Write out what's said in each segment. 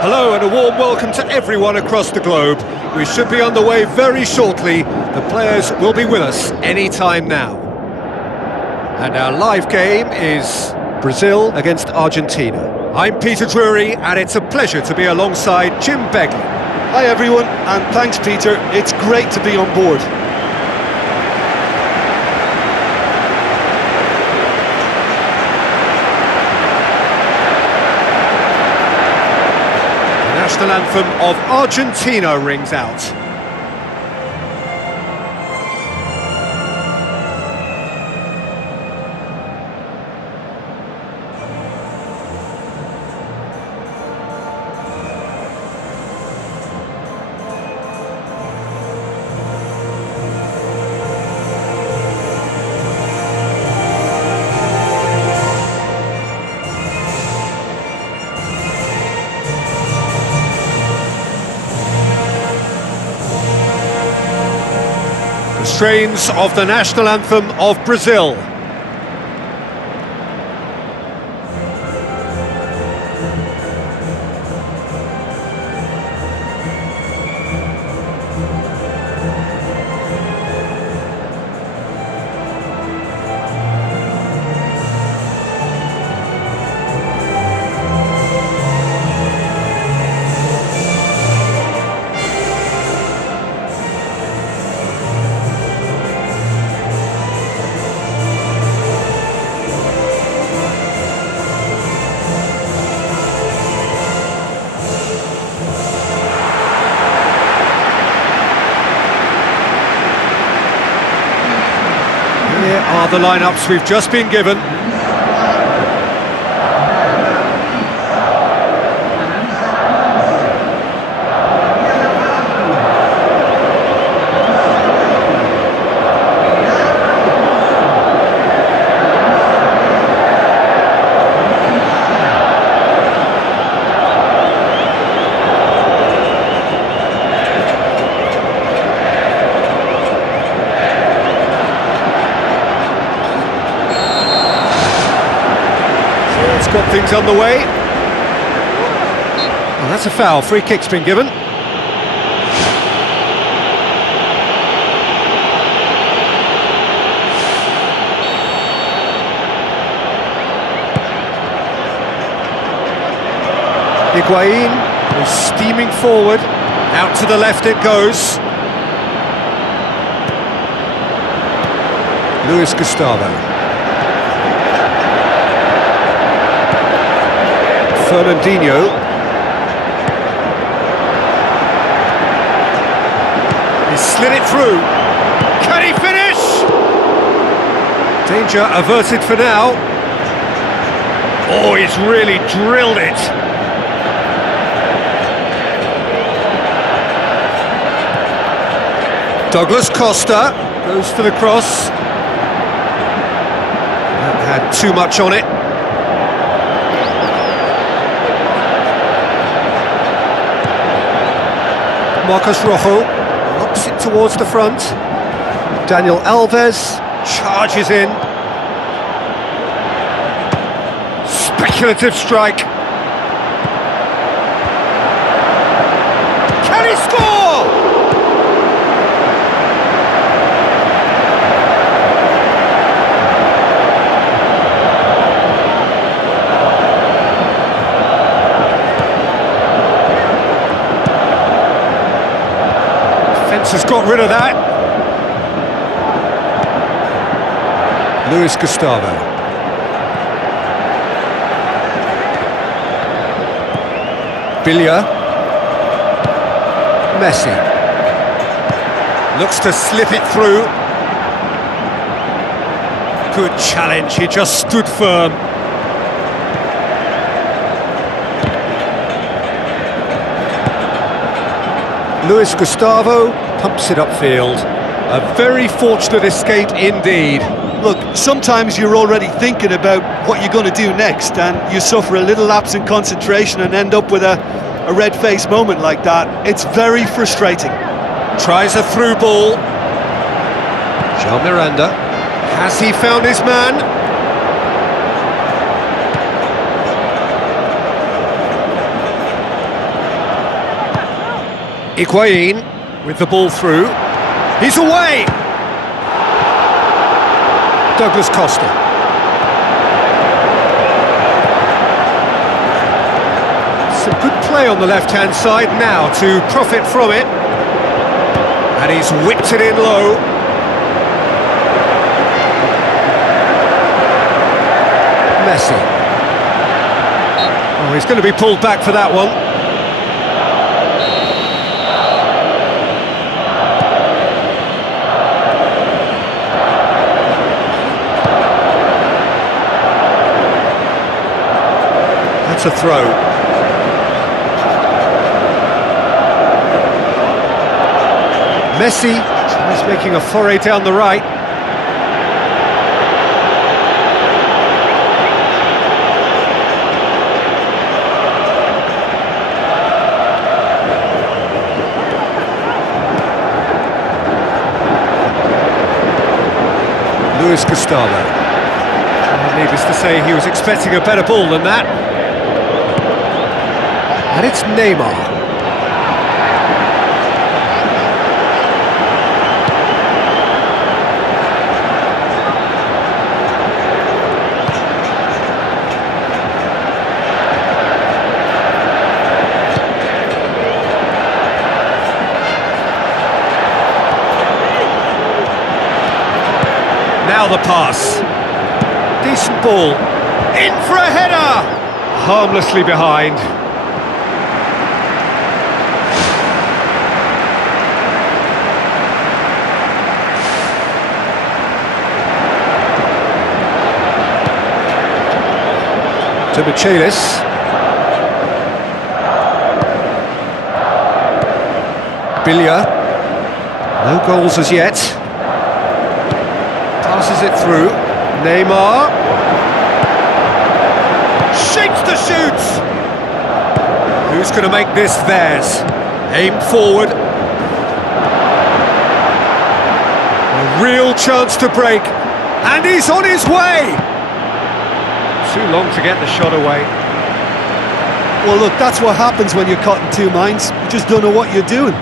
Hello and a warm welcome to everyone across the globe. We should be on the way very shortly. The players will be with us any time now. And our live game is Brazil against Argentina. I'm Peter Drury and it's a pleasure to be alongside Jim Begley. Hi everyone, and thanks Peter, it's great to be on board. The national anthem of Argentina rings out. The strains of the national anthem of Brazil. Here are the lineups we've just been given. Got things on the way. Well, that's a foul. Free kick's been given. Higuain is steaming forward. Out to the left it goes. Luis Gustavo. Fernandinho. He slid it through. Can he finish? Danger averted for now. Oh, he's really drilled it. Douglas Costa goes for the cross. That had too much on it. Marcos Rojo knocks it towards the front. Daniel Alves charges in. Speculative strike. Can he score? Has got rid of that. Luis Gustavo. Billia. Messi. Looks to slip it through. Good challenge, he just stood firm. Luis Gustavo pumps it upfield. A very fortunate escape indeed. Look, sometimes you're already thinking about what you're going to do next and you suffer a little lapse in concentration and end up with a red-faced moment like that. It's very frustrating. Tries a through ball. Jean Miranda. Has he found his man? Higuain with the ball through. He's away! Douglas Costa. Some good play on the left-hand side now to profit from it. And he's whipped it in low. Messi. Oh, he's going to be pulled back for that one. That's a throw. Messi is making a foray down the right. Luis Gustavo. Needless to say, he was expecting a better ball than that. And it's Neymar. Now the pass. Decent ball. In for a header! Harmlessly behind. To Michelis. Billia. No goals as yet. Passes it through. Neymar. Shapes the shoot! Who's going to make this theirs? Aim forward. A real chance to break. And he's on his way! Too long to get the shot away. Well, look, that's what happens when you're caught in two minds. You just don't know what you're doing.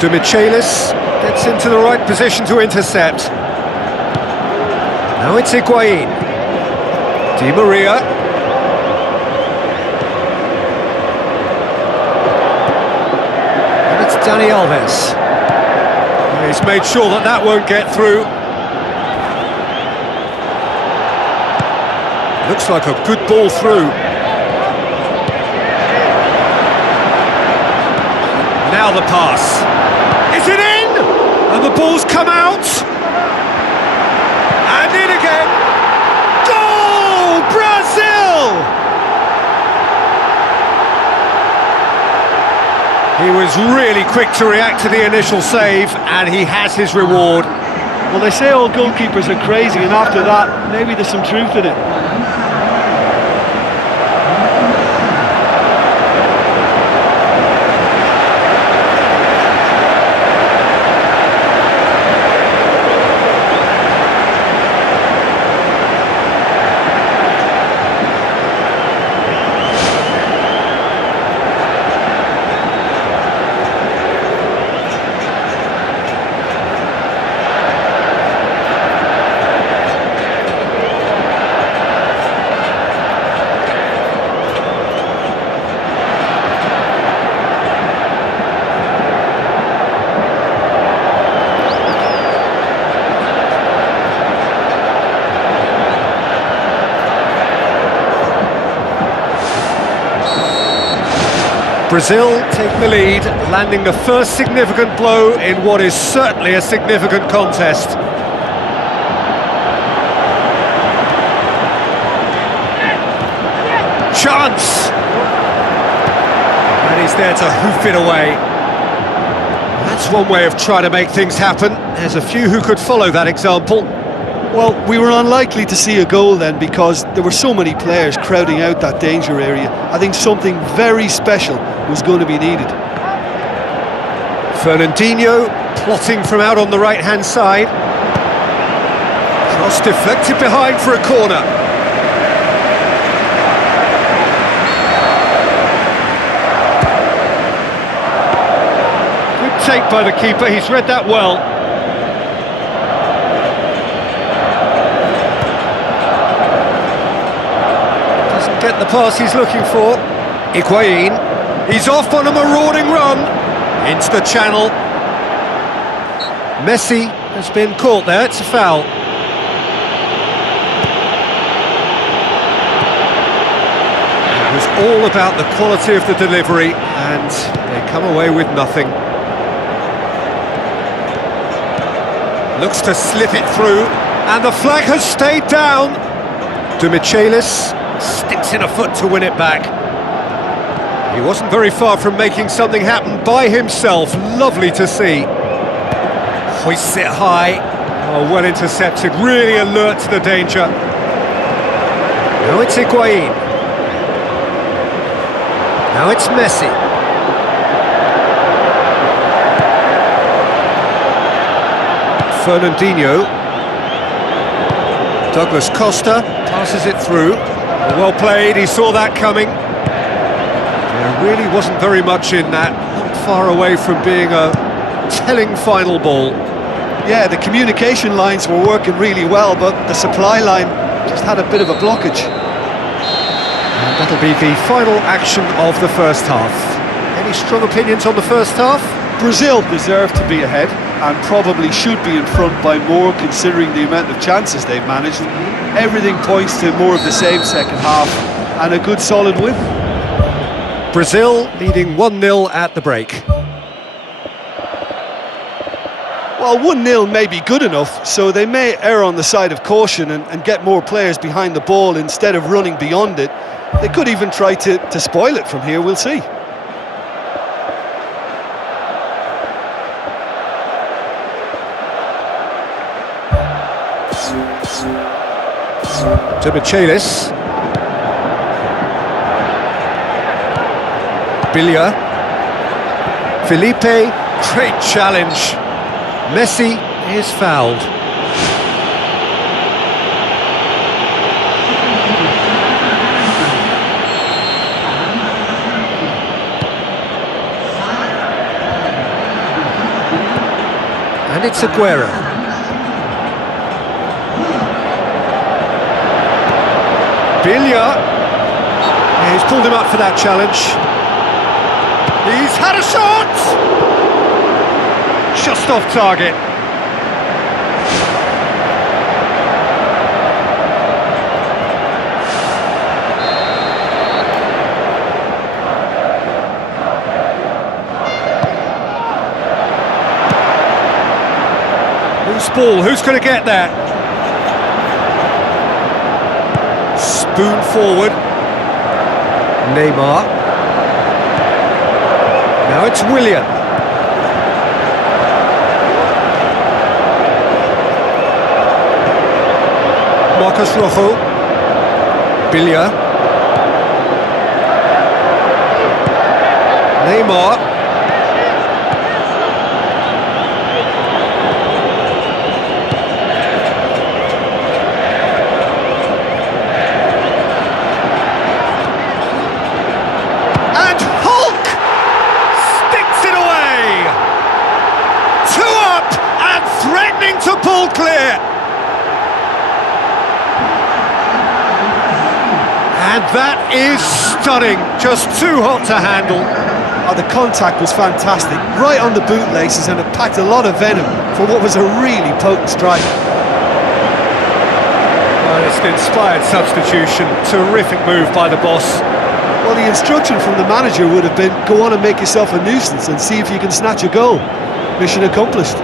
To Michelis. Gets into the right position to intercept. Now it's Higuain. Di Maria. And it's Dani Alves. He's made sure that that won't get through. Looks like a good ball through. Now the pass. Is it in? And the ball's come out. And in again. Goal! Brazil! He was really quick to react to the initial save, and he has his reward. Well, they say all goalkeepers are crazy, and after that, maybe there's some truth in it. Brazil take the lead, landing the first significant blow in what is certainly a significant contest. Chance! And he's there to hoof it away. That's one way of trying to make things happen. There's a few who could follow that example. Well, we were unlikely to see a goal then because there were so many players crowding out that danger area. I think something very special was going to be needed. Fernandinho plotting from out on the right-hand side. Cross deflected behind for a corner. take by the keeper, he's read that well. Doesn't get the pass he's looking for. Higuain, he's off on a marauding run. Into the channel. Messi has been caught there, it's a foul. It was all about the quality of the delivery, and they come away with nothing. Looks to slip it through, and the flag has stayed down. Pes2017 sticks in a foot to win it back. He wasn't very far from making something happen by himself. Lovely to see. Hoists it high. Oh, well intercepted. Really alert to the danger. Now it's Higuain. Now it's Messi. Fernandinho. Douglas Costa passes it through. Well played, he saw that coming. There really wasn't very much in that, not far away from being a telling final ball. Yeah, the communication lines were working really well, but the supply line just had a bit of a blockage. And that'll be the final action of the first half. Any strong opinions on the first half? Brazil deserve to be ahead and probably should be in front by more, considering the amount of chances they've managed. Everything points to more of the same second half and a good solid win. Brazil leading 1-0 at the break. Well, 1-0 may be good enough, so they may err on the side of caution and get more players behind the ball instead of running beyond it. They could even try to spoil it from here, we'll see. Pes2017. Bilia. Felipe, great challenge. Messi is fouled. And it's Aguero. Bilia. Yeah, he's pulled him up for that challenge. He's had a shot! Just off target. Loose ball, who's going to get that? Spoon forward. Neymar. Now it's Willian. Marcos Rojo. Bilia. Neymar. To pull clear, and that is stunning, just too hot to handle. Oh, the contact was fantastic, right on the bootlaces, and it packed a lot of venom for what was a really potent strike. Well, it's an inspired substitution, terrific move by the boss. Well, the instruction from the manager would have been, go on and make yourself a nuisance and see if you can snatch a goal. Mission accomplished.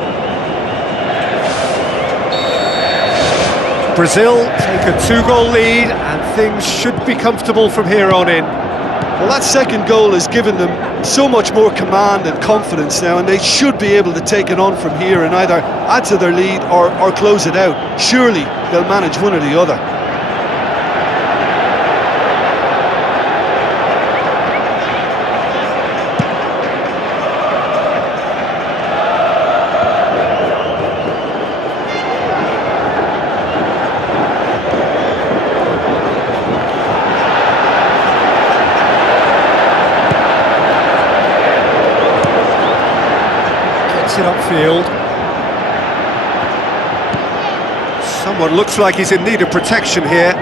Brazil take a 2-goal lead and things should be comfortable from here on in. Well, that second goal has given them so much more command and confidence now, and they should be able to take it on from here and either add to their lead or close it out. Surely they'll manage one or the other. Gets it upfield. Someone looks like he's in need of protection here.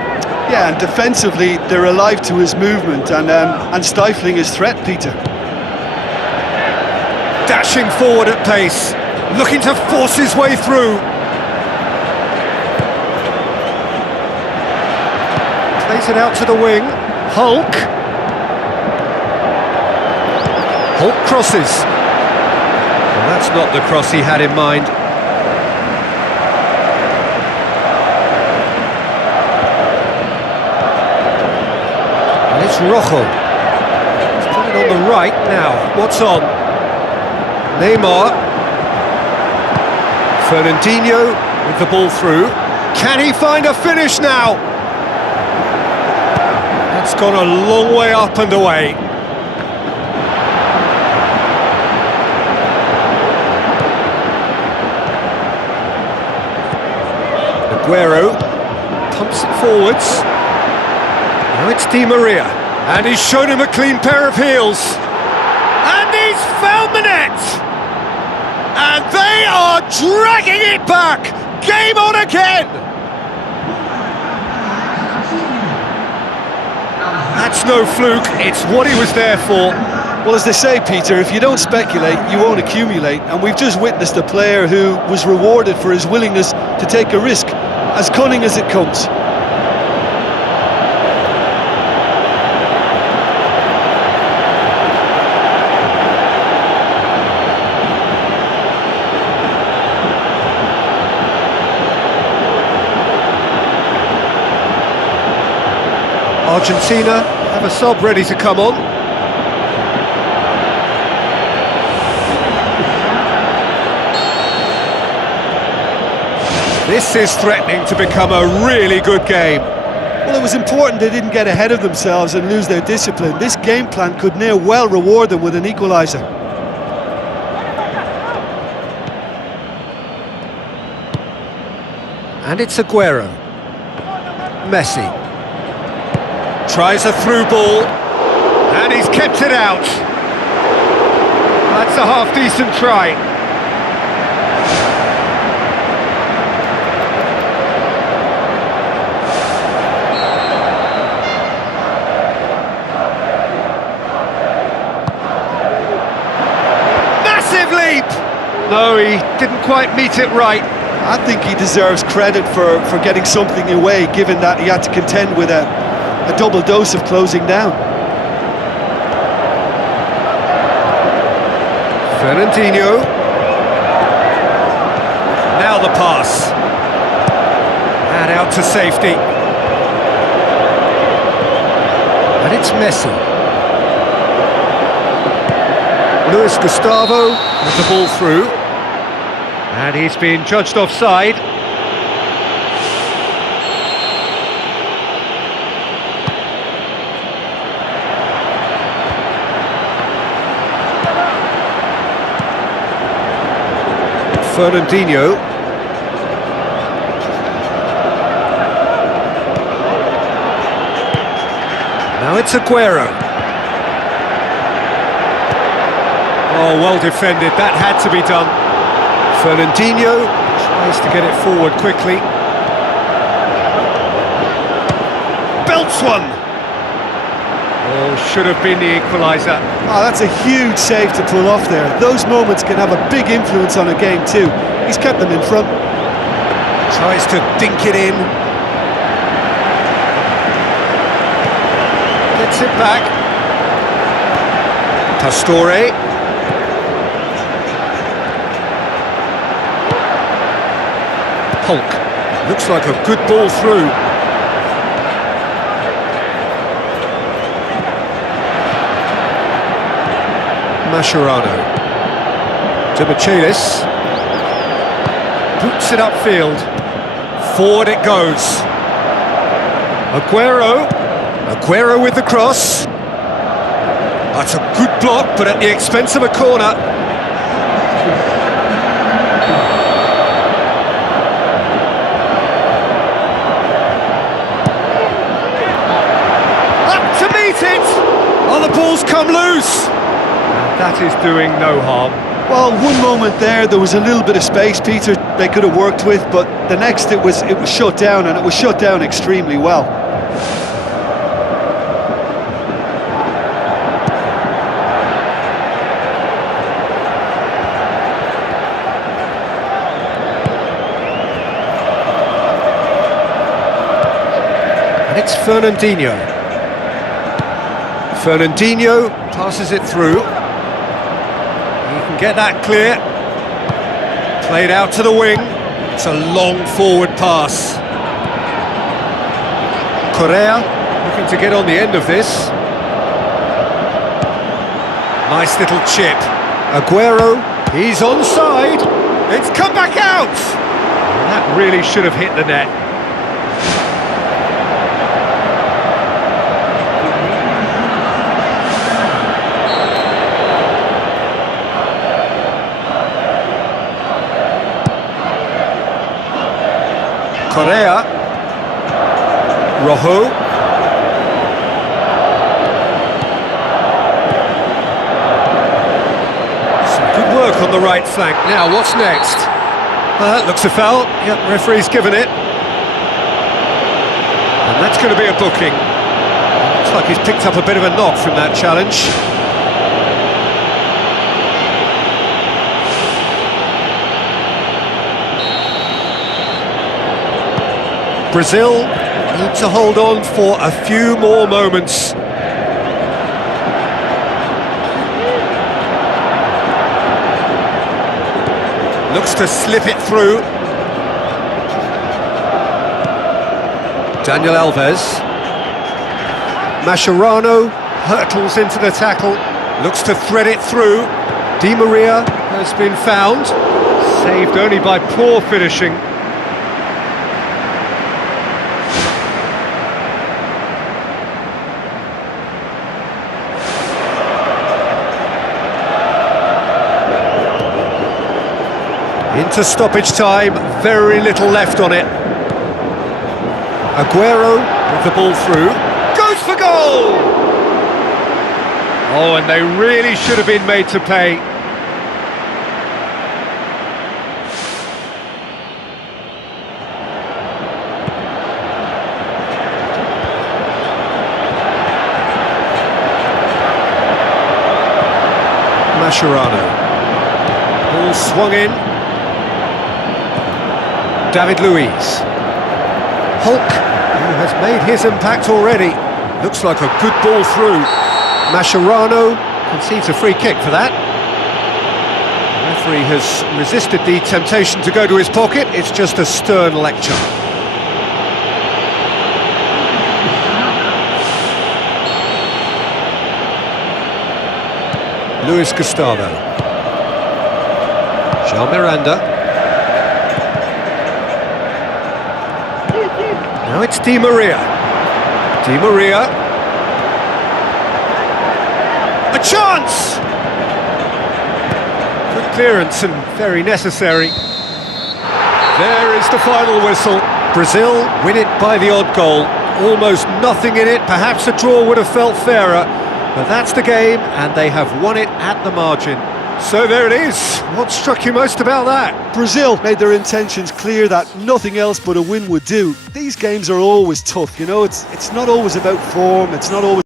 Yeah, and defensively, they're alive to his movement and stifling his threat, Peter. Dashing forward at pace, looking to force his way through. Plays it out to the wing. Hulk crosses. Well, that's not the cross he had in mind. And it's Rojo. He's put it on the right now. What's on? Neymar. Fernandinho with the ball through. Can he find a finish now? That's gone a long way up and away. Aguero pumps it forwards. Now it's Di Maria, and he's shown him a clean pair of heels. And he's found the net! And they are dragging it back! Game on again! That's no fluke, it's what he was there for. Well, as they say, Peter, if you don't speculate, you won't accumulate. And we've just witnessed a player who was rewarded for his willingness to take a risk, as cunning as it comes. Argentina have a sub ready to come on. This is threatening to become a really good game. Well, it was important they didn't get ahead of themselves and lose their discipline. This game plan could near well reward them with an equaliser. And it's Aguero. Messi. Tries a through ball. And he's kept it out. That's a half-decent try. No, he didn't quite meet it right. I think he deserves credit for getting something away, given that he had to contend with a double dose of closing down. Fernandinho. Now the pass. And out to safety. And it's Messi. Luis Gustavo with the ball through. And he's been judged offside. Fernandinho. Now it's Aguero. Oh, well defended, that had to be done. Fernandinho tries to get it forward quickly. Belts one! Oh, should have been the equaliser. Oh, that's a huge save to pull off there. Those moments can have a big influence on a game too. He's kept them in front. Tries to dink it in. Gets it back. Pastore. Hulk. Looks like a good ball through. Mascherano. To Michelis. Boots it upfield. Forward it goes. Aguero. Aguero with the cross. That's a good block, but at the expense of a corner. Up to meet it! Oh, the ball's come loose! And that is doing no harm. Well, one moment there was a little bit of space, Peter, they could have worked with, but the next it was shut down, and it was shut down extremely well. And it's Fernandinho. Fernandinho passes it through. He can get that clear. Played out to the wing. It's a long forward pass. Correa looking to get on the end of this. Nice little chip. Aguero, he's onside. It's come back out. That really should have hit the net. Correa, Rojo, some good work on the right flank. Now, what's next? That looks a foul. Yep, referee's given it. And that's going to be a booking. Looks like he's picked up a bit of a knock from that challenge. Brazil need to hold on for a few more moments. Looks to slip it through. Daniel Alves. Mascherano hurtles into the tackle. Looks to thread it through. Di Maria has been found. Saved only by poor finishing. Into stoppage time, very little left on it. Aguero with the ball through, goes for goal! Oh, and they really should have been made to pay. Mascherano. Ball swung in. David Luiz. Hulk, who has made his impact already. Looks like a good ball through. Mascherano concedes a free kick for that. The referee has resisted the temptation to go to his pocket. It's just a stern lecture. Luis Gustavo. Jean Miranda. Now it's Di Maria. Di Maria. A chance! Good clearance and very necessary. There is the final whistle. Brazil win it by the odd goal. Almost nothing in it. Perhaps a draw would have felt fairer. But that's the game, and they have won it at the margin. So there it is. What struck you most about that? Brazil made their intentions clear that nothing else but a win would do. These games are always tough, you know, it's not always about form, it's not always